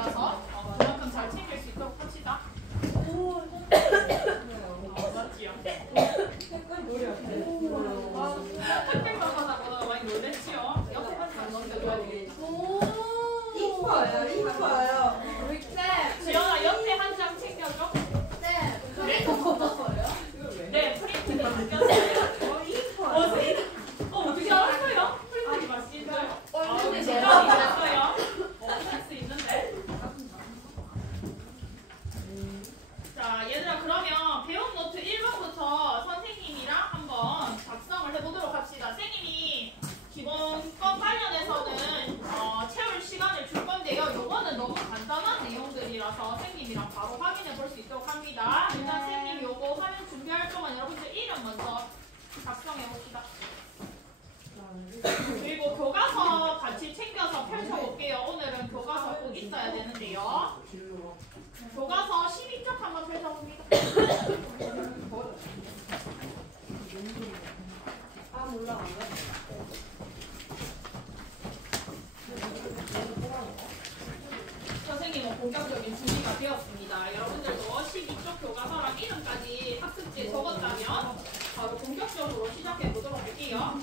선생님이라서 그만큼 잘 챙길 수 있도록 합시다. 맞지요? 색깔 머리 앞에. 택배가 하다가 많이 놀랬지요? 옆에만 잘 넘겨줘야 되겠죠? 이뻐요. 지연아 옆에 한 장 챙겨줘. 네. 네, 프린팅이 바뀌었어요. 어떻게 알았어요? 프린팅이 바뀌었어요? 근데 제가 알았어요. 할 수 있는데. 자, 얘들아 그러면 배운 노트 1번부터 선생님이랑 한번 작성을 해보도록 합시다. 선생님이 기본권 관련해서는 채울 시간을 줄 건데요. 요거는 너무 간단한 내용들이라서 선생님이랑 바로 확인해 볼 수 있도록 합니다. 일단 선생님 요거 화면 준비할 동안 여러분들 이름 먼저 작성해 봅시다. 그리고 교과서 같이 챙겨서 펼쳐볼게요. 오늘은 교과서 꼭 있어야 되는데요. 교과서 12쪽 한번 펼쳐봅니다. 몰라. 선생님은 본격적인 준비가 되었습니다. 여러분들도 12쪽 교과서랑 이름까지 학습지에 적었다면 바로 본격적으로 시작해 보도록 할게요.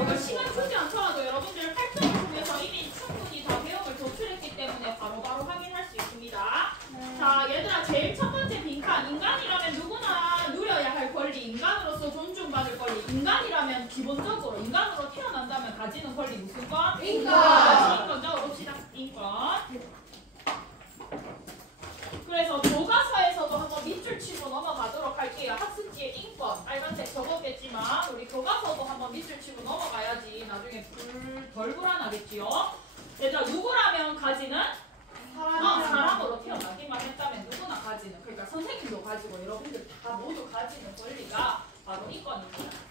이거 시간 주지 않더라도 여러분들 활동을 통해서 이미 충분히 다 내용을 도출했기 때문에 바로바로 확인할 수 있습니다. 자, 얘들아 제일 첫 번째 빈칸. 인간이라면 누구나 누려야 할 권리, 인간으로서 존중받을 권리. 인간이라면 기본적으로 인간으로 태어난다면 가지는 권리 무슨 권? 인권. 인권 적어봅시다. 인권. 그래서 교과서에서도 한번 밑줄 치고 넘어가도록 할게요. 학습지에 인권, 빨간색 적었겠지만 우리 교과서도 한번 밑줄 치고 넘어가야지 나중에 덜 불안하겠지요. 얘들아 누구라면 가지는? 사람으로 태어나기만 했다면 누구나 가지는, 그러니까 선생님도 가지고 여러분들 다 모두 가지는 권리가 바로 인권입니다.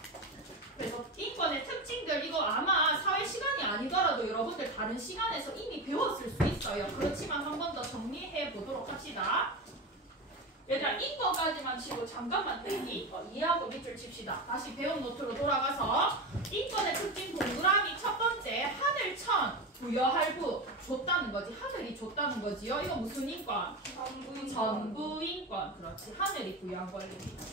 그래서 인권의 특징들 이거 아마 사회 시간이 아니더라도 여러분들 다른 시간에서 이미 배웠을 수 있어요. 그렇지만 한 번 더 정리해 보도록 합시다. 얘들아 인권까지만 치고 잠깐만 이해하고 밑줄 칩시다. 다시 배운 노트로 돌아가서 인권의 특징 동그라미 첫 번째 하늘 천 부여할 부 줬다는 거지. 하늘이 줬다는 거지요. 이거 무슨 인권? 전부 인권. 그렇지. 하늘이 부여한 권리입니다.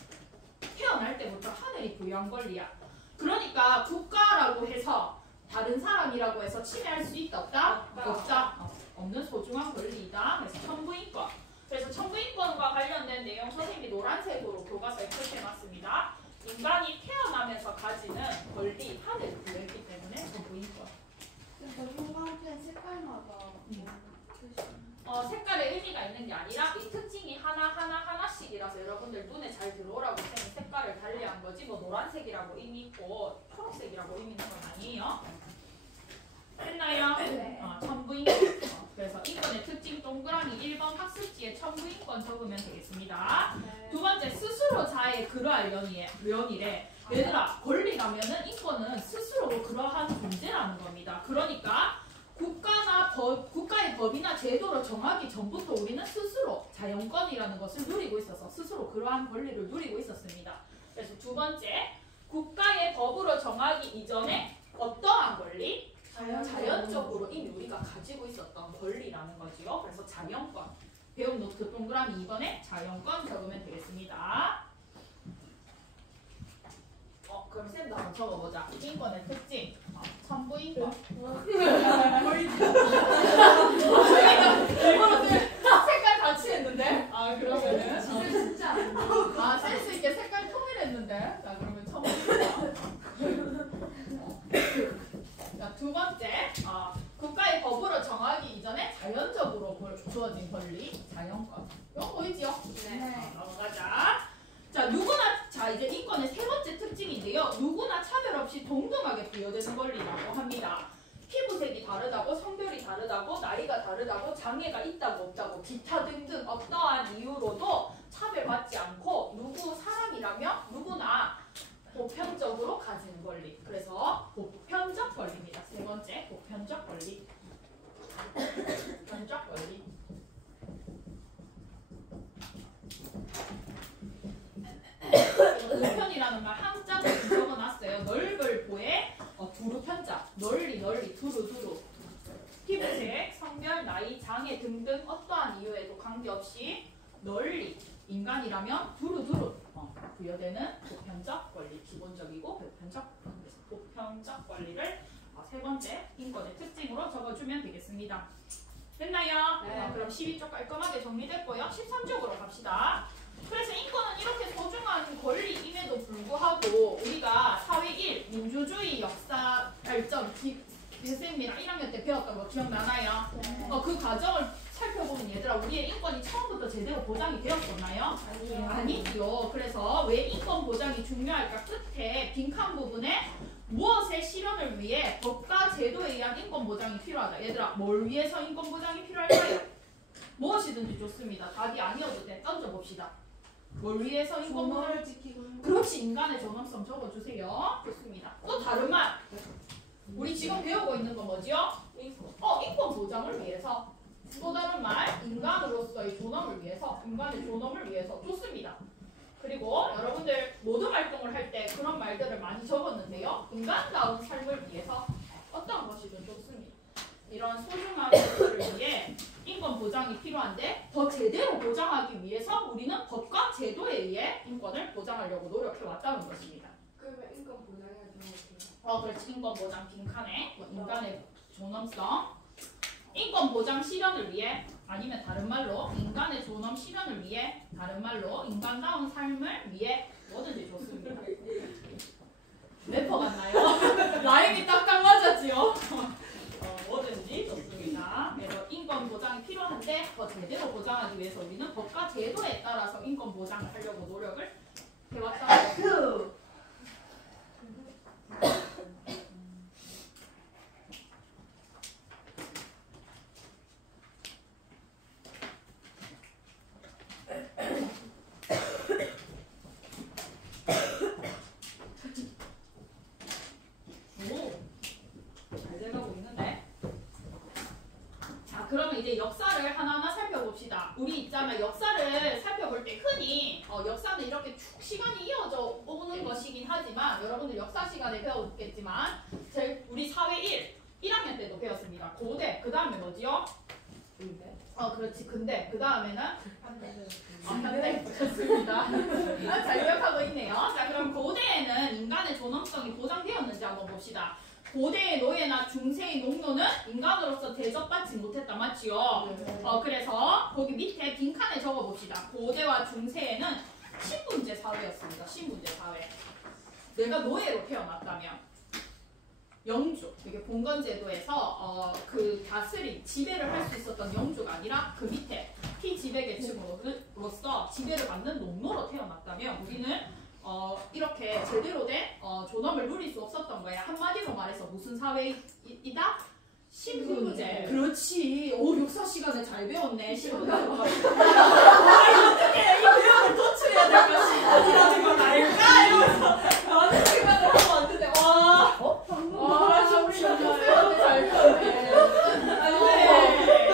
태어날 때부터 하늘이 부여한 권리야. 그러니까 국가라고 해서 다른 사람이라고 해서 침해할 수 있다 없다? 없다. 없는 소중한 권리이다. 그래서 천부인권. 그래서 천부인권과 관련된 내용 선생님이 노란색으로 교과서에 표시해놨습니다. 인간이 태어나면서 가지는 권리, 하늘을 부여했기 때문에 천부인권. 형광펜 색깔마다 색깔의 의미가 있는 게 아니라 이 특징이 하나씩이라서 여러분들 눈에 잘 들어오라고 선생님이 색깔을 달리한 거지 뭐 노란색이라고 의미 있고 초록색이라고 의미 있는 건 아니에요. 됐나요? 네. 천부인권. 그래서 인권의 특징 동그라미 1번 학습지에 천부인권 적으면 되겠습니다. 네. 두 번째 스스로 자의 그러할 연이래. 얘들아 권리라면은 인권은 스스로 그러한 존재라는 겁니다. 그러니까 국가의 법이나 제도를 정하기 전부터 우리는 스스로 자연권이라는 것을 누리고 있어서 스스로 그러한 권리를 누리고 있었습니다. 그래서 두 번째 국가의 법으로 정하기 이전에 어떠한 권리? 자연적으로 이미 우리가 가지고 있었던 권리라는 거지요. 그래서 자연권. 배운 노트 동그라미 2번에 자연권 적으면 되겠습니다. 그럼 쌤도 한번 적어보자. 인권의 특징. 천부인권. 색깔 같이 했는데? 그러면은. 진짜 센스 있게 색깔 통일했는데? 자, 그러면 천부인권. 자, 두 번째. 국가의 법으로 정하기 이전에 자연적으로 주어진 권리. 자연권. 이거 보이지요? 네. 넘어가자. 자, 이제 인권의 세 번째 특징인데요. 누구나 차별 없이 동등하게 부여되는 권리라고 합니다. 피부색이 다르다고, 성별이 다르다고, 나이가 다르다고, 장애가 있다고 없다고, 기타 등등 어떠한 이유로도 차별받지 않고 사람이라면 누구나 보편적으로 가지는 권리. 그래서 보편적 권리입니다. 세 번째, 보편적 권리. 보편적 권리. 보편이라는 말 한자로 적어놨어요. 넓을 보에 두루 편자. 널리 두루. 피부색, 성별, 나이, 장애 등등 관계없이 널리 인간이라면 두루두루 부여되는 보편적 권리, 기본적이고 보편적 권리를 세 번째 인권의 특징으로 적어주면 되겠습니다. 됐나요? 네. 그럼 12쪽 깔끔하게 정리됐고요. 13쪽으로 갑시다. 그래서 인권은 이렇게 소중한 권리임에도 불구하고 우리가 사회 1, 민주주의 역사 발전, 선생님이랑 1학년 때 배웠던 거 기억나나요? 그 과정을 살펴보면 얘들아 우리의 인권이 처음부터 제대로 보장이 되었었나요? 아니죠. 그래서 왜 인권 보장이 중요할까? 끝에 빈칸 부분에 무엇의 실현을 위해 법과 제도에 의한 인권 보장이 필요하다. 얘들아 뭘 위해서 인권 보장이 필요할까요? 무엇이든지 좋습니다. 답이 아니어도 돼. 던져봅시다. 뭘 위해서 인권 보장을 존엄을 지키고 그렇지. 인간의 존엄성 적어주세요. 좋습니다. 또 다른 말. 우리 지금 배우고 있는 건 뭐지요? 인권 보장을 위해서. 또 다른 말. 인간으로서의 존엄을 위해서. 인간의 존엄을 위해서. 좋습니다. 그리고 여러분들 모든 활동을 할 때 그런 말들을 많이 적었는데요. 인간다운 삶을 위해서 어떤 것이든 좋습니다. 이런 소중한 것들을 위해 인권 보장이 필요한데 더 제대로 보장하기 위해서 우리는 법과 제도에 의해 인권을 보장하려고 노력해왔다는 것입니다. 그러면 인권 보장해야 되는 그렇지. 인권 보장 빈칸에 인간의 존엄성, 인권 보장 실현을 위해 아니면 다른 말로 인간의 존엄 실현을 위해 다른 말로 인간다운 삶을 위해 뭐든지 좋습니다. 래퍼 같나요? 라임이 딱딱 맞았지요? 뭐든지 좋습니다. 그래서 인권 보장이 필요한데 더 제대로 보장하기 위해서 우리는 법과 제도에 따라서 인권 보장을 하려고 노력을 해왔다는 거죠. 그러면 이제 역사를 하나하나 살펴봅시다. 우리 있잖아 역사를 살펴볼 때 흔히 역사는 이렇게 쭉 시간이 이어져 오는 것이긴 하지만 여러분들 역사 시간에 배웠겠지만 우리 사회 1학년 때도 배웠습니다. 고대, 그 다음에 뭐지요? 근데? 그렇지. 근대, 그 다음에는? 현대. 좋습니다. 잘 기억하고 있네요. 자, 그럼 고대에는 인간의 존엄성이 보장되었는지 한번 봅시다. 고대의 노예나 중세의 농노는 인간으로서 대접받지 못했다. 맞지요? 그래서 거기 밑에 빈칸에 적어봅시다. 고대와 중세에는 신분제 사회였습니다. 신분제 사회. 내가 노예로 태어났다면 영주, 이게 봉건제도에서 그 다스림, 지배를 할 수 있었던 영주가 아니라 그 밑에 피지배계층으로서 지배를 받는 농노로 태어났다면 우리는 이렇게 제대로 된 존엄을 누릴 수 없었던 거야. 한마디로 말해서 무슨 사회이다? 신분제. 그렇지. 역사 시간에 잘 배웠네. 신분제. 어떻게 이 교양을 도출해야 될 것이 아니라는 건 알까? 이러면서 나는 생각을 하고 왔는데 우리 교수한테 잘 배웠네.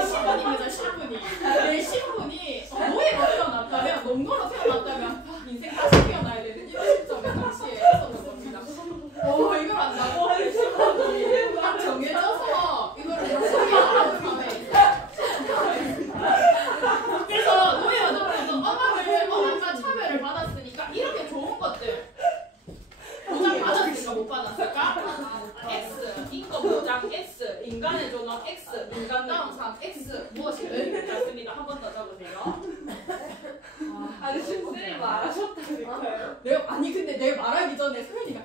신분입니다. 신분이. 내 신분이 노예로 태어났다면 농노로 태어났다면 인생 다시 태어나야 되는 이런 시점에 당시에 있었던 겁니다. 이걸 안다고? 신분이 딱 정해져서 이거를 하는 마음에 그래서 노예 여자분에서 엄마가 차별을 받았으니까 이렇게 좋은 것들 보장 받았을까 못 받았을까? X 인권 보장 X 인간의 존엄 X 인간다운 삶 X 무엇이든 좋습니다. 한 번 더 적으세요. 선생님 말하셨다니까요. 아니 근데 내가 말하기 전에 소연이가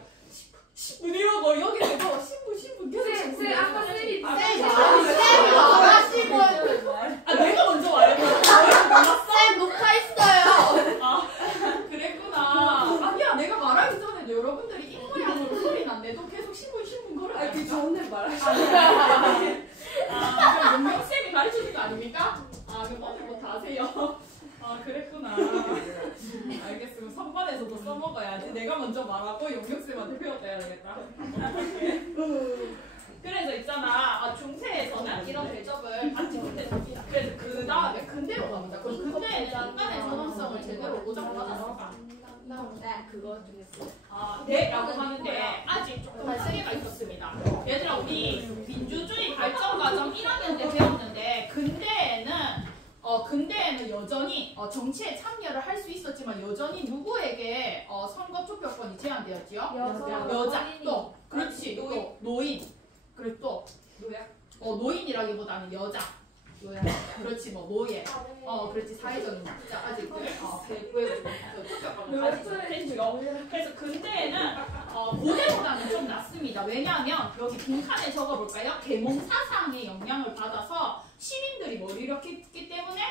신분이라고 여기서 신분 계속 쌤 아까 쌤이 말하시고 내가 먼저 말했거든. 쌤 녹화했어요. 그랬구나. 아니야 내가 말하기 전에 여러분들이 입모양으로 소리 난데도 계속 신분 걸어. 그 전에 그럼 용명쌤이 가르쳐준 거 아닙니까? 그럼 오늘부터 아세요. 그랬구나. 알겠습니다. 선반에서도 써먹어야지. 내가 먼저 말하고 용명쌤한테 배웠어야 되겠다. 그래서 있잖아. 중세에서는 이런 대접을 받지 못했습니다. 그래서 그 다음에 근대로 갑니다. 그럼 근대에는 인간의 존엄성을 제대로 보장받았을까? 네. 그거 중에서 네 라고 하는데 아직 조금 한계가 있었습니다. 얘들아 우리 민주주의 발전 과정 1학년 때 배웠는데 근대에는 정치에 참여를 할 수 있었지만 여전히 누구에게 선거 투표권이 제한되었지요? 여자. 또 그렇지. 또 노인. 그리고 또 노인이라기보다는 여자. 그렇지 뭐 노예. 그렇지 사회적인 아직들 투표권을 가지고 했죠. 그래서 근대에는 고대보다는 좀 낫습니다. 왜냐하면 여기 빈칸에 적어볼까요? 계몽 사상의 영향을 받아서 시민들이 뭘 일으켰기 때문에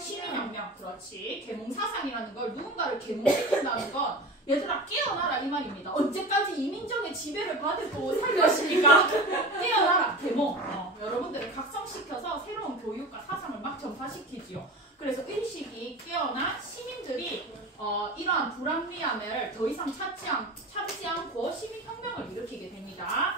시민혁명. 그렇지. 계몽 사상이라는 걸 누군가를 계몽시킨다는 건 얘들아 깨어나라 이 말입니다. 언제까지 이민정의 지배를 받고 살 것입니까? 깨어나라 계몽. 여러분들을 각성시켜서 새로운 교육과 사상을 막 전파시키지요. 그래서 의식이 깨어나 시민들이 이러한 불합리함을 더 이상 참지 않고 시민혁명을 일으키게 됩니다.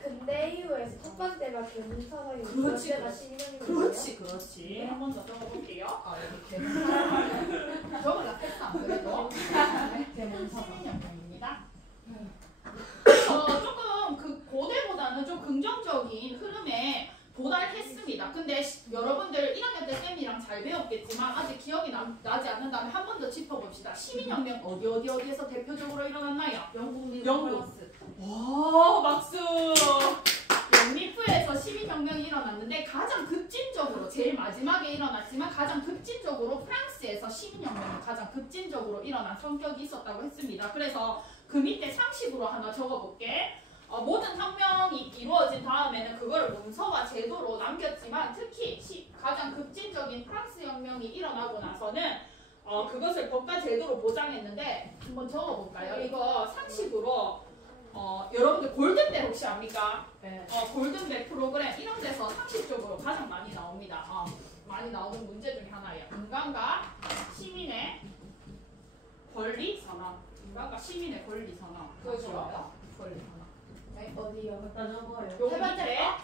근대 이후에서 첫 번째가 계몽사상이고 두 그렇지, 번째가 시민혁명이에요. 그렇지. 한 번 더 적어볼게요. 여기 계몽사상. 적을라 했어 안 그래도. 계몽사상 시민혁명입니다. 조금 그 고대보다는 좀 긍정적인 흐름에 도달했습니다. 근데 여러분들 1학년 때 쌤이랑 잘 배웠겠지만 아직 기억이 나지 않는다면 한 번 더 짚어봅시다. 시민혁명 어디에서 대표적으로 일어났나요? 영국. 와 박수. 영미프에서 시민혁명이 일어났는데 가장 급진적으로 제일 마지막에 일어났지만 가장 급진적으로 프랑스에서 시민혁명이 가장 급진적으로 일어난 성격이 있었다고 했습니다. 그래서 그 밑에 상식으로 하나 적어볼게. 모든 혁명이 이루어진 다음에는 그거를 문서와 제도로 남겼지만 특히 가장 급진적인 프랑스 혁명이 일어나고 나서는 그것을 법과 제도로 보장했는데 한번 적어볼까요? 이거 상식으로 여러분들 골든벨 혹시 압니까? 네. 골든벨 프로그램 이런 데서 상식적으로 가장 많이 나옵니다. 많이 나오는 문제 중에 하나예요. 인간과 시민의 권리 선언. 인간과 시민의 권리 선언. 그거죠. 권리 선언. 어디요?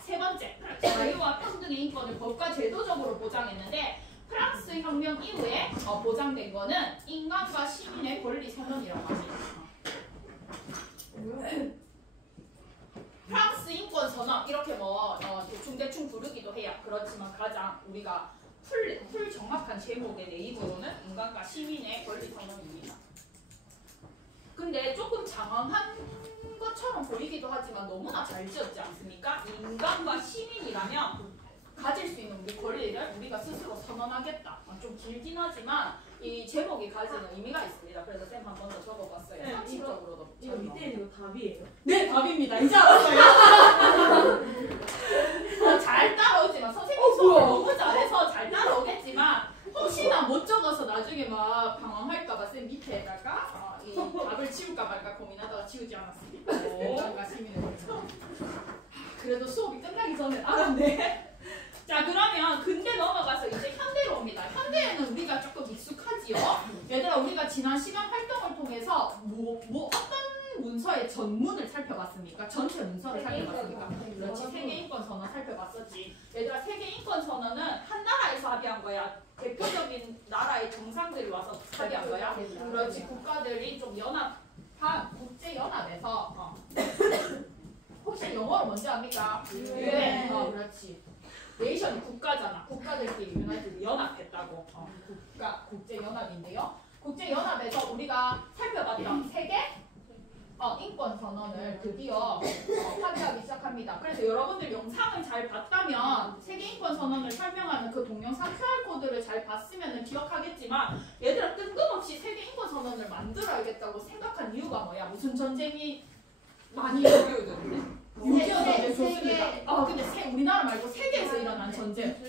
세 번째 자유와 평등의 인권을 법과 제도적으로 보장했는데 프랑스 혁명 이후에 보장된 거는 인간과 시민의 권리 선언이라고 합니다. 프랑스 인권 선언 이렇게 뭐 대충 부르기도 해요. 그렇지만 가장 우리가 풀 정확한 제목의 네이버로는 인간과 시민의 권리 선언입니다. 근데 조금 장황한 것처럼 보이기도 하지만 너무나 잘 지었지 않습니까? 인간과 시민이라면 가질 수 있는 우리 권리를 우리가 스스로 선언하겠다. 좀 길긴 하지만 이 제목이 가지는 의미가 있습니다. 그래서 쌤 한 번 더 적어봤어요. 네, 상식적으로도. 이거 밑에 있는 거 답이에요? 네, 답입니다. 이제 알았어요. 잘 따라오지만 선생님 수업 너무 잘해서 잘 따라오겠지만 혹시나 못 적어서 나중에 막 방황할까봐 쌤 밑에다가 이 답을 지울까 말까 고민하다가 지우지 않았습니다. 인간과 시민의 권리. 그래도 수업이 끝나기 전에 알았네. 자 그러면 근대 넘어가서 이제 현대로 옵니다. 현대에는 우리가 조금 익숙하지요. 얘들아 우리가 지난 시간 활동을 통해서 어떤 문서의 전문을 살펴봤습니까? 전체 문서를 살펴봤습니까? 그렇지. 세계인권선언 살펴봤었지. 얘들아 세계인권선언은 한 나라에서 합의한 거야. 대표적인 나라의 정상들이 와서 합의한 거야. 그렇지. 국가들이 좀 연합한 국제연합에서 혹시 영어로 뭔지 압니까? 네. 그렇지. 네이션이 국가잖아. 국가들끼리 유나이티드 연합했다고. 국제연합인데요. 국제연합에서 우리가 살펴봤던 세계 인권선언을 드디어 합의하기 시작합니다. 그래서 여러분들 영상을 잘 봤다면 세계인권선언을 설명하는 그 동영상 QR코드를 잘 봤으면 기억하겠지만 얘들아 뜬금없이 세계인권선언을 만들어야겠다고 생각한 이유가 뭐야? 무슨 전쟁이 많이 6.25 전쟁 좋습니다. 근데 우리나라 말고 세계에서 일어난 전쟁.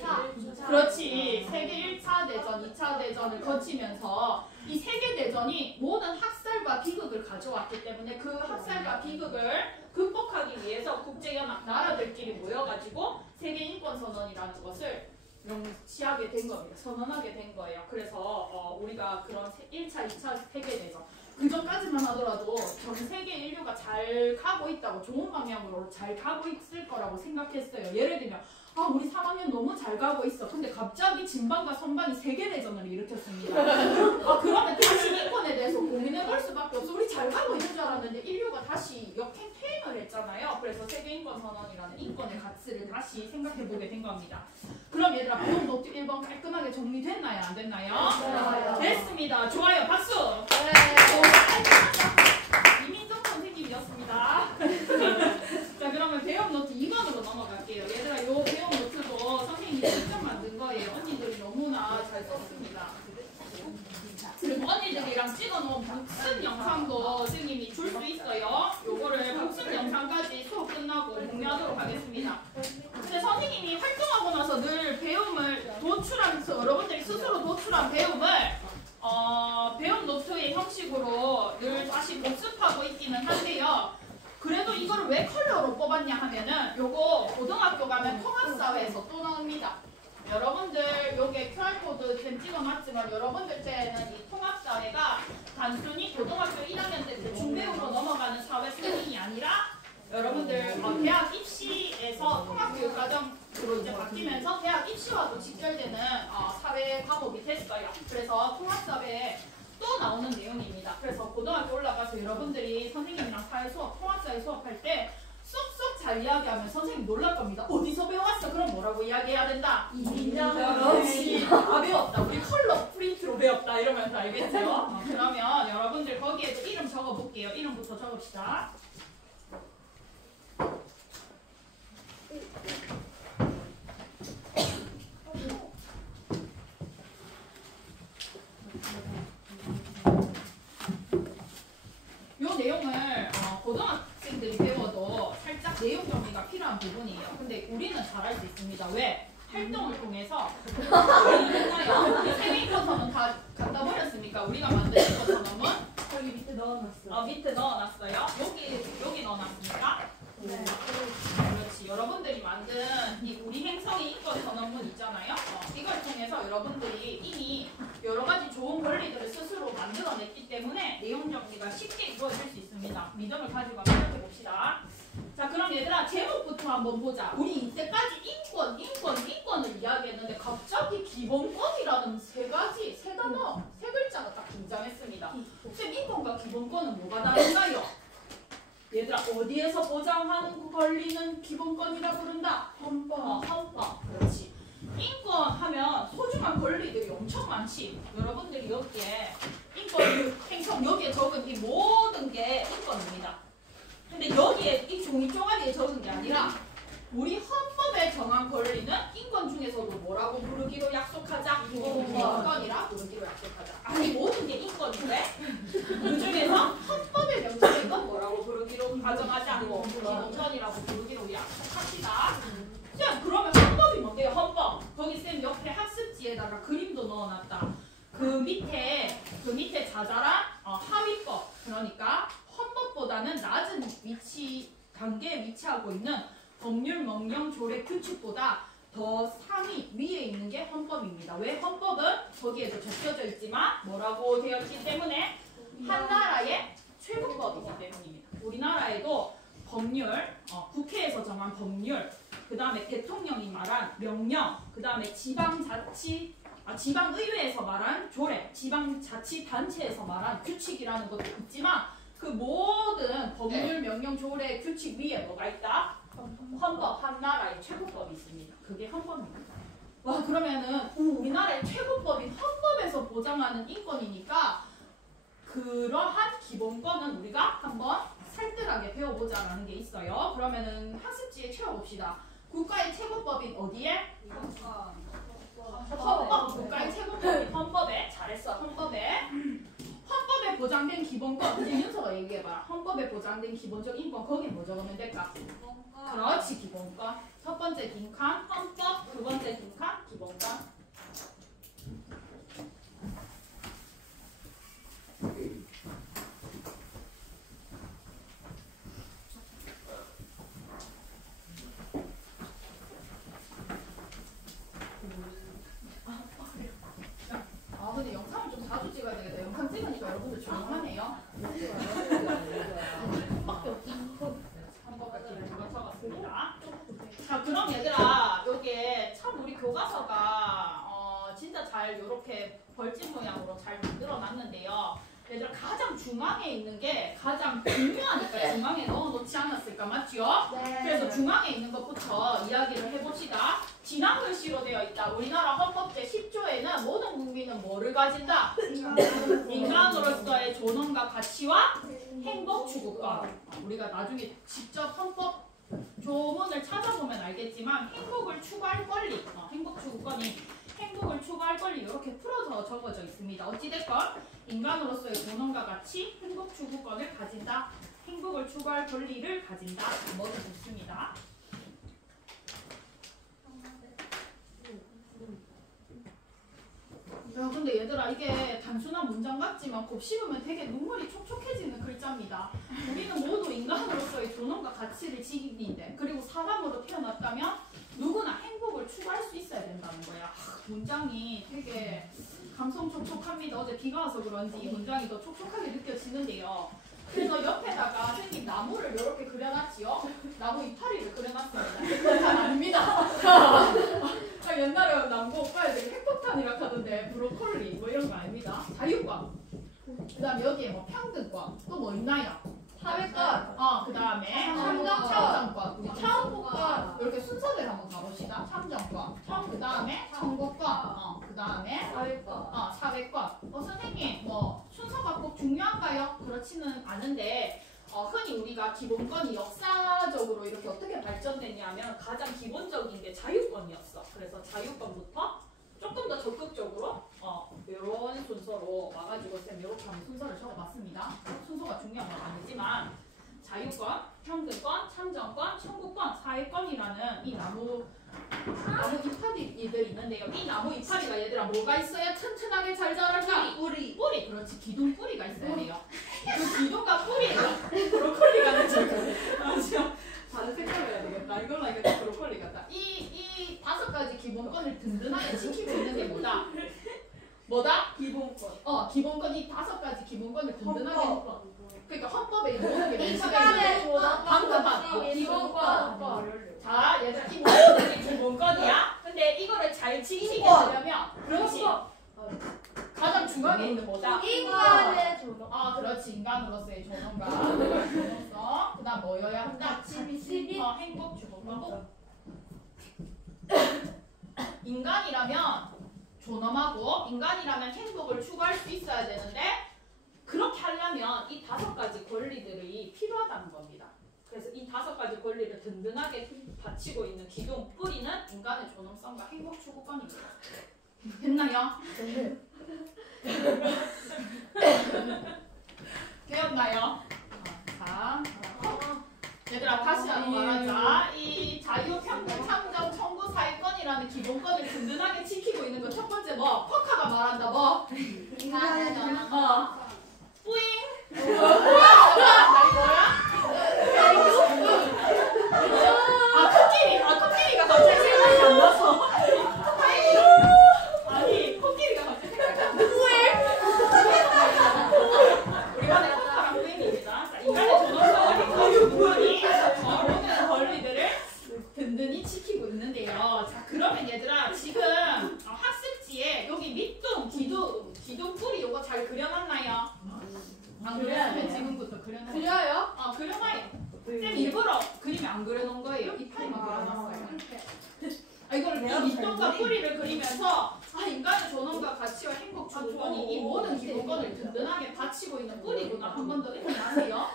그렇지. 세계 1차 대전, 2차 대전을 거치면서 이 세계대전이 모든 학살과 비극을 가져왔기 때문에 그 학살과 비극을 극복하기 위해서 국제연합 나라들끼리 모여가지고 세계인권선언이라는 것을 명시하게 된 겁니다. 선언하게 된 거예요. 그래서 우리가 그런 1차, 2차 세계대전 그 전까지만 하더라도 전 세계 인류가 잘 가고 있다고 좋은 방향으로 잘 가고 있을 거라고 생각했어요. 예를 들면 우리 3학년 너무 잘 가고 있어. 근데 갑자기 진방과 선방이 세계대전을 일으켰습니다. 그러면 다시 인권에 대해서 고민해볼 수밖에 없어. 우리 잘 가고 있는 줄 알았는데 인류가 다시 역행퇴행을 개정을 했잖아요. 그래서 세계인권선언이라는 인권의 가치를 다시 생각해보게 된 겁니다. 그럼 얘들아 배움 노트 1번 깔끔하게 정리됐나요? 안 됐나요? 네. 됐습니다. 좋아요. 박수! 네. 이민정 선생님이었습니다. 자 그러면 배움 노트 2번으로 넘어갈게요. 얘들아 요 배움 노트도 선생님이 직접 만든 거예요. 언니들이 너무나 잘 썼습니다. 그리고 언니들이랑 찍어놓은 복습 영상도 선생님이 줄 수 있어요. 요거를 복습 영상까지 수업 끝나고 공유하도록 하겠습니다. 근데 선생님이 활동하고 나서 늘 배움을 도출하면서 여러분들이 스스로 도출한 배움을 배움 노트의 형식으로 늘 다시 복습하고 있기는 한데요. 그래도 이거를 왜 컬러로 뽑았냐 하면은 요거 고등학교 가면 통합사회에서 또 나옵니다. 여러분들 요게 QR코드 좀 찍어놨지만 여러분들 때는 이 통합사회가 단순히 고등학교 1학년 때 대충 배우고 넘어가는 사회 스닝이 아니라 여러분들 대학 입시에서 통합교육과정으로 이제 바뀌면서 대학 입시와도 직결되는 사회 과목이 됐어요. 그래서 통합사회에 또 나오는 내용입니다. 그래서 고등학교 올라가서 여러분들이 선생님이랑 사회 수업, 통합사회 수업할 때 쏙쏙 잘 이야기하면 선생님 놀랄 겁니다. 어디서 배워왔어? 그럼 뭐라고 이야기해야 된다? 그렇지. 배웠다. 우리 컬러 프린트로 배웠다. 이러면서 알겠죠? 그러면 여러분들 거기에도 이름 적어볼게요. 이름부터 적읍시다. 요 내용을 고등학생들이 배워도 살짝 내용 정리가 필요한 부분이에요. 근데 우리는 잘할 수 있습니다. 왜? 활동을 통해서 세계인권선언 다 갖다 버렸습니까? 우리가 만든 인권선언문 여기 밑에 넣어놨어. 밑에 넣어놨어요. 여기 넣어놨습니까? 네. 그렇지. 여러분들이 만든 이 우리 행성의 인권선언문 있잖아요. 이걸 통해서 여러분들이 이미 여러 가지 좋은 권리들을 스스로 만들어냈기 때문에 내용 정리가 쉽게 이루어질 수 있습니다. 믿음을 가지고 한번 해봅시다. 자, 그럼 얘들아 제목부터 한번 보자. 우리 이때까지 인권을 이야기했는데 갑자기 기본권이라는 세 단어, 세 글자가 딱 등장했습니다. 쌤, 인권과 기본권은 뭐가 다른가요? 얘들아 어디에서 보장하는 권리는 기본권이라 부른다? 헌법. 헌법. 그렇지. 인권 하면 소중한 권리들이 엄청 많지. 여러분들이 여기에 인권 행성 여기에 적은 이 모든 게 인권입니다. 근데 여기에 이 종이 쪼가리에 적은 게 아니라 우리 헌법에 정한 권리는 인권 중에서도 뭐라고 부르기로 약속하자? 기본권이라 부르기로 약속하자. 아니 모든 게 인권인데 그 중에서 헌법에 명시된 건 뭐라고 부르기로 가정하자? 기본권이라고 부르기로 약속합시다. 쌤 그러면 헌법이 뭔데요? 헌법. 거기 쌤 옆에 학습지에다가 그림도 넣어놨다. 그 밑에 자잘한 하위법, 그러니까 헌법보다는 낮은 단계에 위치하고 있는 법률, 명령, 조례, 규칙보다 더 상위 위에 있는 게 헌법입니다. 왜? 헌법은 거기에도 적혀져 있지만 뭐라고 되어 있기 때문에 한 나라의 최고법이기 때문입니다. 우리나라에도 법률, 국회에서 정한 법률, 그 다음에 대통령이 말한 명령, 그 다음에 지방의회에서 말한 조례, 지방자치단체에서 말한 규칙이라는 것도 있지만 그 모든 법률, 명령, 조례, 규칙 위에 뭐가 있다? 헌법, 한 나라의 최고법이 있습니다. 그게 헌법입니다. 와, 그러면은 우리나라의 최고법인 헌법에서 보장하는 인권이니까 그러한 기본권은 우리가 한번 살뜰하게 배워보자라는 게 있어요. 그러면은 학습지에 채워봅시다. 국가의 최고법인 어디에? 헌법. 국가의 최고법인 헌법에. 잘했어. 헌법에 보장된 기본권. 이제 윤서가 얘기해봐. 헌법에 보장된 기본적 인권. 거기에 뭐 적으면 될까? 그렇지. 기본권. 첫 번째 빈칸 헌법, 두 번째 빈칸 기본권. 근데 영상을 좀 자주 찍어야 되겠다. 영상 찍으니까 여러분들 조용하네요. 자, 그럼 얘들아, 요게 참 우리 교과서가 진짜 잘 요렇게 벌집 모양으로 잘 만들어 놨는데요. 얘들아 가장 중앙에 있는 게 가장 중요하니까 중앙에 넣어놓지 않았을까 맞죠? 네. 그래서 중앙에 있는 것부터 이야기를 해봅시다. 진한 글씨로 되어 있다. 우리나라 헌법 제10조에는 모든 국민은 뭐를 가진다? 인간으로서의 존엄과 가치와 행복 추구권. 우리가 나중에 직접 헌법 조문을 찾아보면 알겠지만 행복을 추구할 권리, 행복 추구권이 행복을 추구할 권리 이렇게 풀어서 적어져 있습니다. 어찌됐건 인간으로서의 존엄과 가치, 행복 추구권을 가진다. 행복을 추구할 권리를 가진다. 뭐든 좋습니다. 야, 근데 얘들아 이게 단순한 문장 같지만 곱씹으면 되게 눈물이 촉촉해지는 글자입니다. 우리는 모두 인간으로서의 존엄과 가치를 지키는데 그리고 사람으로 태어났다면 누구나 행복을 추구할 수 있어야 된다는 거야. 문장이 되게 감성 촉촉합니다. 어제 비가 와서 그런지 이 문장이 더 촉촉하게 느껴지는데요. 그래서 옆에다가 선생님 나무를 이렇게 그려놨지요. 나무 이파리를 그려놨습니다. 그건 아닙니다. 옛날에 남고 오빠에 되게 핵폭탄이라 하던데 브로콜리 뭐 이런 거 아닙니다. 자유권. 그 다음에 여기에 뭐 평등권. 또 뭐 있나요? 사회권. 그 다음에 참정권. 우리 참고권. 이렇게 순서대로 한번 가봅시다. 참정권. 그 다음에 청구권. 그 다음에 사회권. 사회권. 선생님 뭐 순서가 꼭 중요한가요? 그렇지는 않은데 흔히 우리가 기본권이 역사적으로 이렇게 어떻게 발전됐냐면 가장 기본적인 게 자유권이었어. 그래서 자유권부터 조금 더 적극적으로 이런 순서로 와가지고 쌤 이렇게 하면 순서를 적어봤습니다. 순서가 중요한 건 아니지만 자유권, 평등권, 참정권, 청구권, 사회권이라는 이 나무 이파리들 있는데요. 이 나무 이파리가 얘들아 뭐가 있어야 튼튼하게 잘 자랄까? 뿌리. 그렇지. 기둥 뿌리가 있어야 돼요. 그 기둥과 뿌리가 브로콜리가 되죠. 다른 색깔로 해야 되겠다. 이걸로 하니까 브로콜리 같다. 이 5가지 기본권을 든든하게 지키고 있는 게 뭐다? 기본권. 기본권 이 5가지 기본권을 든든하게. 그러니까 헌법에 모든 게 명시가 있는데 방금 기본권. 자, 얘들아 이 모든 게 기본권이야. 근데 이거를 잘 지키게 하려면 그렇지. 가장 중앙에 있는 뭐다? 인간의 존엄. 그렇지. 인간으로서의 존엄과 존엄성. 그 다음 뭐여야 한다? 행복 추구권. 인간이라면 존엄하고 인간이라면 행복을 추구할 수 있어야 되는데 그렇게 하려면 이 5가지 권리들이 필요하다는 겁니다. 그래서 이 5가지 권리를 든든하게 바치고 있는 기둥 뿌리는 인간의 존엄성과 행복 추구권입니다. 됐나요? 되었나요? 자, 얘들아 다시 한번 말하자. 이 자유, 평등, 참정, 청구, 사회권이라는 기본권을 든든하게 지키고 있는 거 첫 번째 뭐? 퍼카가 말한다 뭐? 인간의 존엄. 뿌잉! 나 이거야? 코끼리가 갑자기 생각이 안 나서. 아니, 코끼리가 갑자기 생각이 안 나서. 우리 반에 코카랑 뿌잉입니다. 인간의 존엄성과 행복의 기본이 모든 권리들을 든든히 지키고 있는데요. 자, 그러면 얘들아 지금 학습지에 여기 밑둥, 기둥 뿌리 요거 잘 그려놨나요? 안 그렸으면 지금부터 그려놔요. 그려요? 그려놔요. 쌤 일부러 그림에 안 그려놓은 거예요. 이파리만 그려놨어요. 이걸 이 밑둥과 뿌리를 그리면서 인간의 존엄과 가치와 행복 추구권이 이 모든 기본권을 든든하게 바치고 있는 뿌리구나 한 번 더 느껴나세요.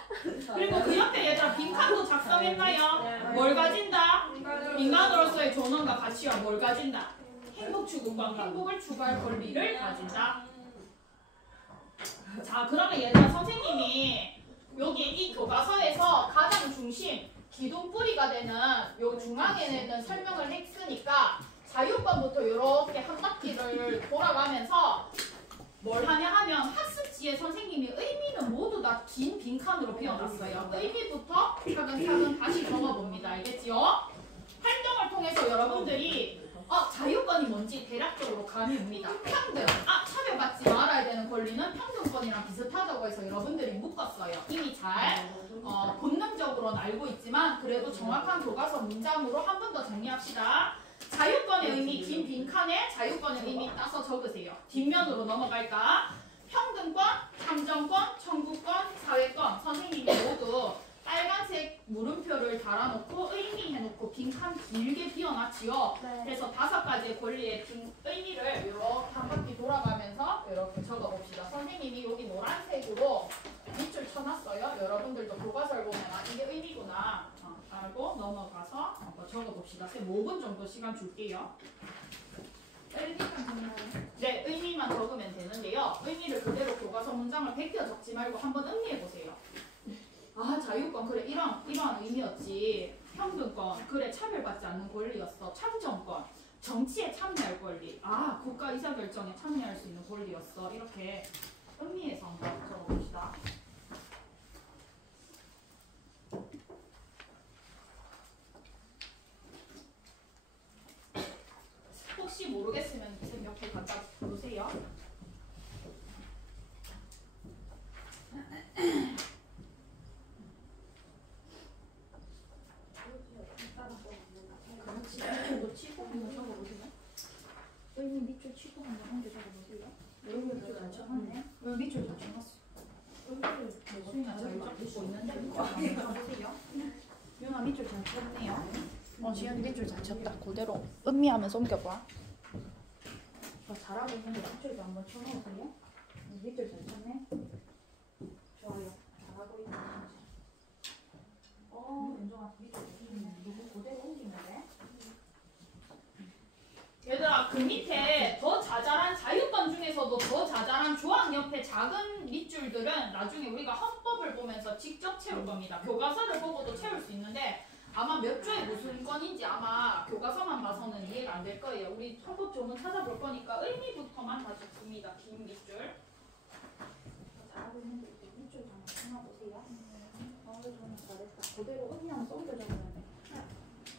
그리고 그 옆에 얘들아 빈칸도 작성했나요? 뭘 가진다? 인간으로서의 존엄과 가치와 뭘 가진다? 행복 추구권, 행복을 추구할 권리를 가진다. 자, 그러면 얘들아 선생님이 여기 이 교과서에서 가장 중심 기둥 뿌리가 되는 요 중앙에는 설명을 했으니까 자유권부터 이렇게 한 바퀴를 돌아가면서 뭘 하냐 하면 학습지에 선생님이 의미는 모두 다 긴 빈칸으로 비워놨어요. 의미부터 차근차근 다시 적어봅니다. 알겠지요? 활동을 통해서 여러분들이 자유권이 뭔지 대략적으로 감이 옵니다. 평등. 차별받지 말아야 되는 권리는 평등권이랑 비슷하다고 해서 여러분들이 묶었어요. 이미 잘 본능적으로는 알고 있지만 그래도 정확한 교과서 문장으로 한 번 더 정리합시다. 자유권의 의미 긴 빈칸에 자유권의 의미 따서 적으세요. 뒷면으로 넘어갈까? 평등권, 참정권, 청구권, 사회권 선생님이 모두 빨간색 물음표를 달아놓고 의미해놓고 빈칸 길게 비워놨지요. 네. 그래서 5가지의 권리의 의미를 이렇게 한 바퀴 돌아가면서 이렇게 적어봅시다. 선생님이 여기 노란색으로 밑줄 쳐놨어요. 여러분들도 교과서를 보면 아 이게 의미구나 알고 넘어가서 한번 적어봅시다. 5분 정도 시간 줄게요. 네, 의미만 적으면 되는데요. 의미를 그대로 교과서 문장을 베껴 적지 말고 한번 음미해보세요. 아 자유권 그래 이러한 의미였지. 평등권 그래 차별받지 않는 권리였어. 참정권 정치에 참여할 권리. 아 국가 의사결정에 참여할 수 있는 권리였어. 이렇게 음미해서 한번 적어봅시다. 혹시 모르겠으면 선생님 옆에 갖다 놓으세요. 그렇지. 밑줄도 치고 한번 적어보세요. 의미 밑줄 치고 한번 한 개 적어보세요. 여기 밑줄 잘 쳐놨네. 왜 밑줄 잘 쳐놨어? 수인아 잘 적고 있는데 밑줄 한번 쳐보세요. 유나 밑줄 잘 쳤네요. 지현이 밑줄 잘 쳤다. 그대로 음미하면서 옮겨봐. 잘하고 있는데 밑줄도 한번 쳐놓으세요. 밑줄 잘 쳤네. 좋아요. 잘하고 있는 거지. 윤정아 밑줄 누구 그대로 옮기면 돼. 얘들아 그 밑에 더 자잘한 자유권 중에서도 더 자잘한 조항 옆에 작은 밑줄들은 나중에 우리가 헌법을 보면서 직접 채울 겁니다. 교과서를 보고도 채울 수 있는데 아마 몇 조에 무슨 건인지 아마 교과서만 봐서는 이해가 안 될 거예요. 우리 헌법 조문 찾아볼 거니까 의미부터만 다 적습니다. 긴 밑줄. 잘하고 있는데 이렇게 밑줄 한번 쳐놔보세요. 저는 잘했다. 그대로 의미하면 옮겨 적으면 돼.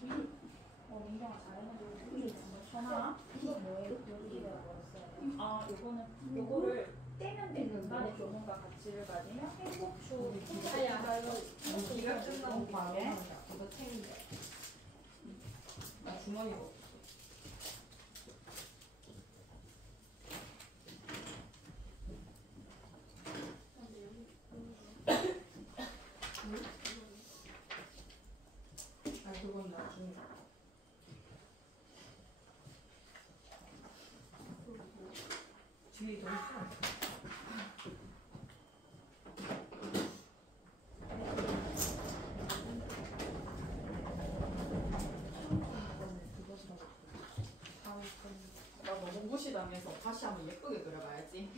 민경아 잘했는데 밑줄 한번 쳐놔. 이거 뭐예요? 여기가 뭐였어요? 요거를 떼면 돼. 인간의 조문과 가치를 가지며 행복추 기가 끝나는 밤에 이거 챙겨. 나 주머니가 없어. 아 그건 나중에. 뒤에 너무 커. 나 너무 무시당해서 다시 한번 예쁘게 그려봐야지.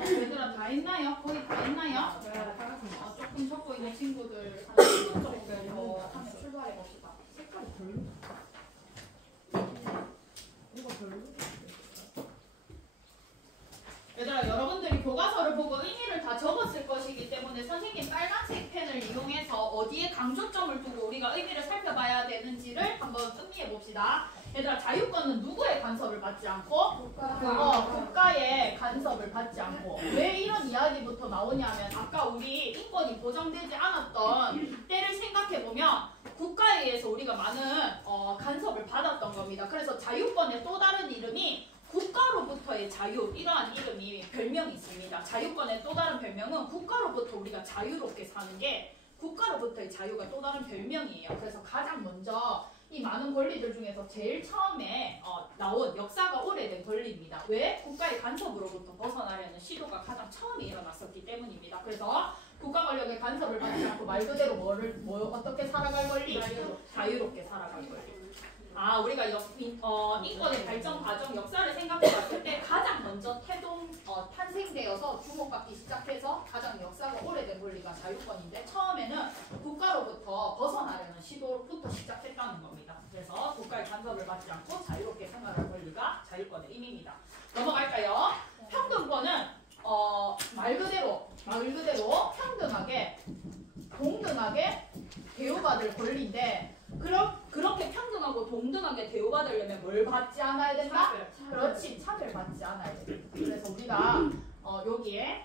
얘들아 다 했나요? 거의 다 했나요? 조금 적고 있는 친구들 한 10분 정도 더 하면 출발해 봅시다. 색깔이 별로. 이거 별로. 얘들아 여러분들이 교과서를 보고 의미를 다 적었을 것이기 때문에 선생님 빨간색 펜을 이용해서 어디에 강조점을 두고 우리가 의미를 살펴봐야 되는지를 한번 음미해 봅시다. 얘들아 자유권은 누구의 간섭을 받지 않고? 국가의 간섭을 받지 않고. 왜 이런 이야기부터 나오냐면 아까 우리 인권이 보장되지 않았던 때를 생각해보면 국가에 의해서 우리가 많은 간섭을 받았던 겁니다. 그래서 자유권의 또 다른 이름이 국가로부터의 자유, 이러한 이름이 별명이 있습니다. 자유권의 또 다른 별명은 국가로부터 우리가 자유롭게 사는 게 국가로부터의 자유가 또 다른 별명이에요. 그래서 가장 먼저 이 많은 권리들 중에서 제일 처음에 나온 역사가 오래된 권리입니다. 왜? 국가의 간섭으로부터 벗어나려는 시도가 가장 처음에 일어났었기 때문입니다. 그래서 국가 권력의 간섭을 받지 않고 말 그대로 어떻게 살아갈 권리? 자유롭게 살아갈 권리. 우리가 인권의 발전 과정 역사를 생각해 봤을 때 가장 먼저 탄생되어서 주목받기 시작해서 가장 역사가 오래된 권리가 자유권인데 처음에는 국가로부터 벗어나려는 시도 것부터 시작했다는 겁니다. 그래서 국가의 간섭을 받지 않고 자유롭게 생활할 권리가 자유권의 의미입니다. 넘어갈까요? 평등권은 말 그대로 평등하게 동등하게 대우받을 권리인데 그렇게 평등하고 동등하게 대우받으려면 뭘 받지 않아야 된다? 그렇지, 차별받지 않아야 된다. 그래서 우리가 여기에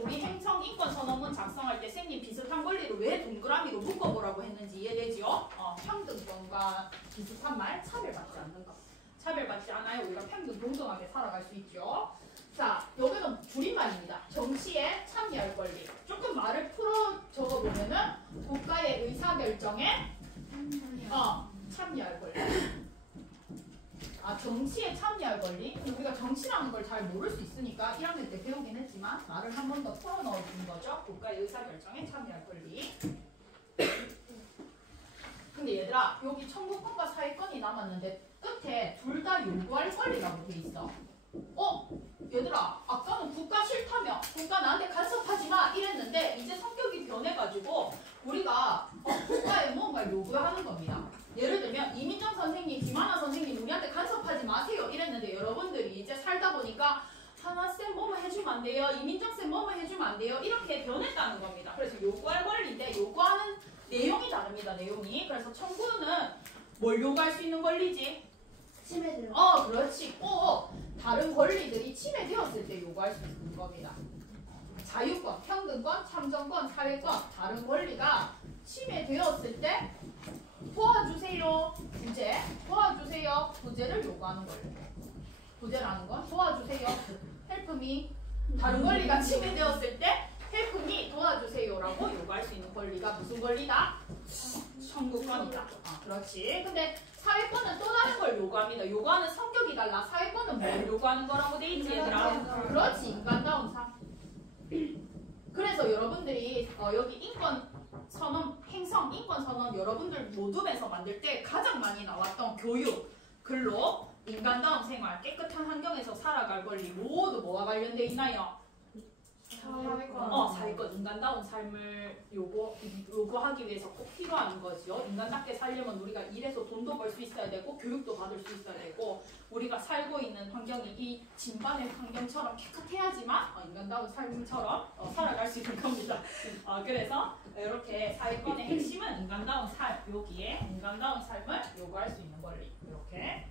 우리 행정인권선언문 작성할 때 선생님 비슷한 권리를 왜 동그라미로 묶어보라고 했는지 이해되지요? 평등권과 비슷한 말, 차별받지 않는 것. 차별받지 않아요. 우리가 평등 동등하게 살아갈 수 있죠. 자, 여기는 줄임말입니다. 정치에 참여할 권리. 조금 말을 풀어 적어보면은 국가의 의사결정에 참여할 권리. 정치에 참여할 권리. 우리가 정치라는 걸 잘 모를 수 있으니까 1학년 때 배우긴 했지만 말을 한 번 더 풀어 넣어주는 거죠. 국가의 의사결정에 참여할 권리. 근데 얘들아, 여기 청구권과 사회권이 남았는데 끝에 둘 다 요구할 권리라고 돼 있어. 얘들아, 아까는 국가 싫다며 국가 나한테 간섭하지 마 이랬는데 이제 성격이 변해가지고 우리가 국가에 무언가를 요구하는 겁니다. 예를 들면 이민정 선생님, 김하나 선생님 우리한테 간섭하지 마세요 이랬는데 여러분들이 이제 살다 보니까 하나쌤 뭐뭐 해주면 안 돼요, 이민정쌤 뭐뭐 해주면 안 돼요 이렇게 변했다는 겁니다. 그래서 요구할 권리인데 요구하는 내용이 다릅니다. 내용이. 그래서 청구는 뭘 요구할 수 있는 권리지? 침해돼요. 그렇지. 다른 권리들이 침해되었을 때 요구할 수 있는 겁니다. 자유권, 평등권, 참정권, 사회권, 다른 권리가 침해되었을 때 도와주세요. 도와주세요. 구제를 요구하는 권리. 구제라는 건 도와주세요. help me. 다른 권리가 침해되었을 때 help me, 도와주세요라고 요구할 수 있는 권리가 무슨 권리다? 청구권이다. 그렇지. 근데 사회권은 또 다른 걸 요구합니다. 요구하는 성격이 달라. 사회권은 뭘 요구하는 거라고 돼 있지, 얘들아? 그렇지. 인간다운 삶. 그래서 여러분들이 여기 인권선언, 행성, 인권선언 여러분들 모둠에서 만들 때 가장 많이 나왔던 교육, 근로, 인간다운 생활, 깨끗한 환경에서 살아갈 권리 모두 뭐와 관련돼 있나요? 사회권, 인간다운 삶을 요구하기 위해서 꼭 필요한 거죠. 인간답게 살려면 우리가 일해서 돈도 벌 수 있어야 되고 교육도 받을 수 있어야 되고 우리가 살고 있는 환경이 이 진반의 환경처럼 깨끗해야지만 인간다운 삶처럼 살아갈 수 있는 겁니다. 그래서 이렇게 사회권의 핵심은 인간다운 삶, 여기에 인간다운 삶을 요구할 수 있는 권리 이렇게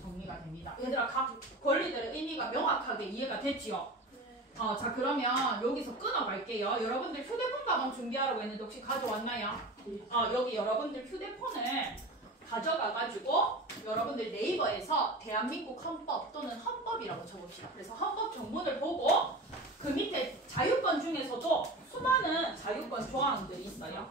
정리가 됩니다. 얘들아, 각 권리들의 의미가 명확하게 이해가 됐지요? 자, 그러면 여기서 끊어갈게요. 여러분들 휴대폰 가방 준비하라고 했는데 혹시 가져왔나요? 여기 여러분들 휴대폰을 가져가가지고 여러분들 네이버에서 대한민국 헌법 또는 헌법이라고 쳐봅시다. 그래서 헌법 정문을 보고 그 밑에 자유권 중에서도 수많은 자유권 조항들이 있어요.